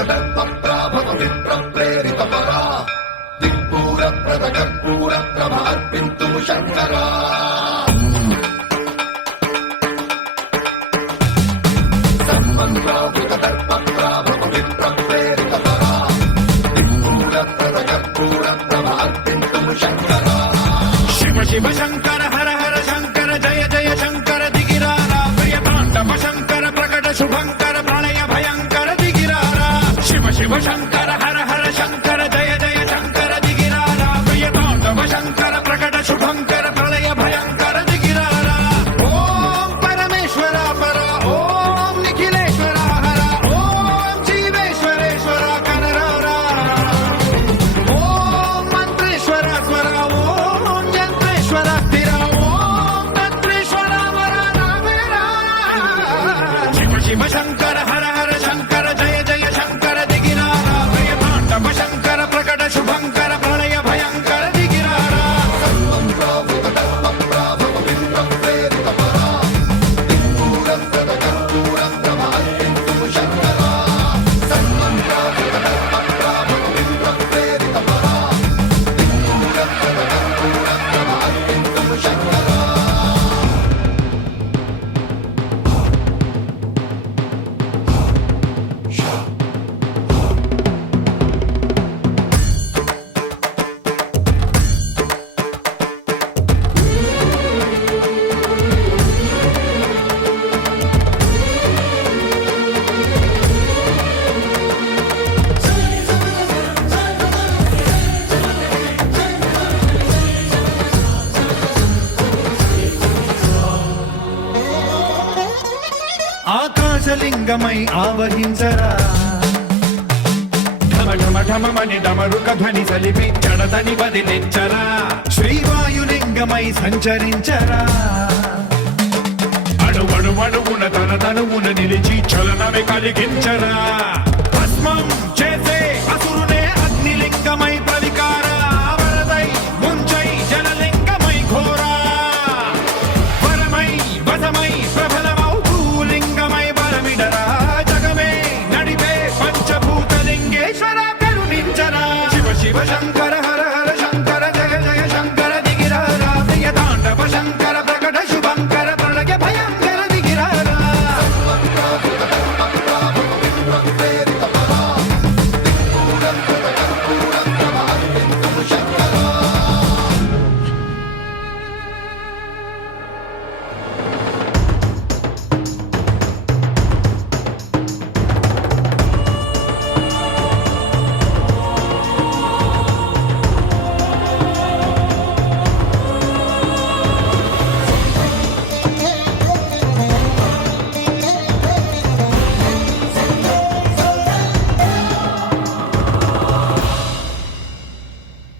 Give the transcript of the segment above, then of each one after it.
దర్పప్రాభవ విప్రప్రేరితపరా దిక్పూరప్రద కర్పూర ప్రభ అర్పింతుము శంకరా సన్మంత్రావృత దర్పప్రాభవ విప్రప్రేరితపరా దిక్పూరప్రద కర్పూర ప్రభ అర్పింతుము శంకరా శివ శివ శంకర హర హర శంకర జయ జయ శంకర దిగిరారా ప్రియ తాండవ శంకర ప్రకట శుభంకర ప్రళయ భయంకర దిగిరారా శివ శివ శంకర హర హర శంకర జయ జయ శంకర దిగిరారా ప్రియ తాండవ శంకర ప్రకట శుభంకర ప్రళయ భయంకర దిగిరారా ఓం పరమేశ్వర పర ఓం నిఖిలేశ్వర హర ఓం జీవేశ్వరేశ్వర కనరారా ఓం మంత్రేశ్వర స్వర ఓం యంత్రేశ్వర స్థిర ఓం తంత్రేశ్వర వర రామేరా శివ శివ శంకర హర హర శంకర జయ జయ శంకర దిగిరారా ప్రియ తాండవ శంకర ప్రకట శుభంకర ప్రళయ భయంకర దిగిరారా సన్మంత్రావృత దర్పప్రాభవ విప్రప్రేరితపరా దిక్పూరప్రద కర్పూర ప్రభ అర్పింతుము శంకరా సన్మంత్రావృత దర్పప్రాభవ విప్రప్రేరితపరా దిక్పూరప్రద కర్పూర ప్రభ అర్పింతుము శంకరా ఆకాశలింగమై ఆవహించరా ఢమ ఢమ ఢమమని డమరుక ధ్వని సలిపి జడదని వదిలించరా శ్రీవాయులింగమై సంచరించరా అణువణువున తన తనువున నిలిచి చలనమే కలిగించరా భస్మం చేసే అసురునే అగ్నిలింగమై ప్రవికారా వరదై ముంచై జలలింగమై ఘోరా వరమై వసమై ప్రబలమౌ భూలింగమై బలమిడరా జగమే నడిపే పంచభూతలింగేశ్వర కరుణించరా శివ శివ శంకర హర హర శంకర జయ జయ శంకర దిగిరారా ప్రియ తాండవ శంకర ప్రకట శుభంకర ప్రళయ భయంకర దిగిరారా సన్మంత్రావృత దర్పప్రాభవ విప్రప్రేరితపరా దిక్పూరప్రద కర్పూర ప్రభ అర్పింతుము శంకరా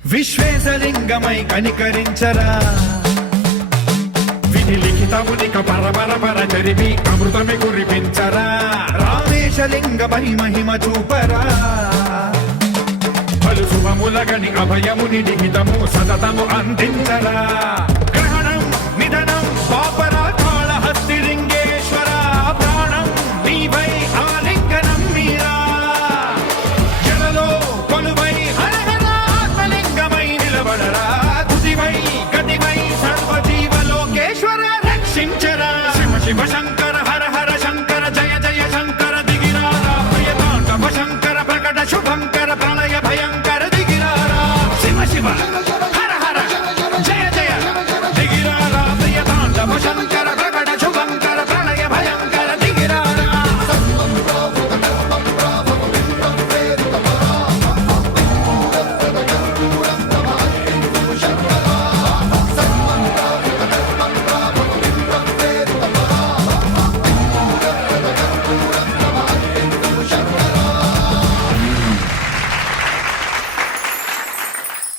విశ్వేశలింగమై కనికరించరా విధి లిఖితమునిక పరపర పర జరిపి అమృతమి కురిపించరా రామేశలింగమై మహిమ చూపరా పలు శుభములగని అభయముని లిఖితము సతతము అందించరా గ్రహణం నిధనం పాపరా కాళహస్తి లింగేశ్వర ప్రాణం నీవై ఆలింగనం మీరా జలలో కొలువై హర హర ఆత్మలింగమై నిలబడరా తుదివై గతివై సర్వజీవలోకేశ్వర రక్షించరా శివ శివ శంకర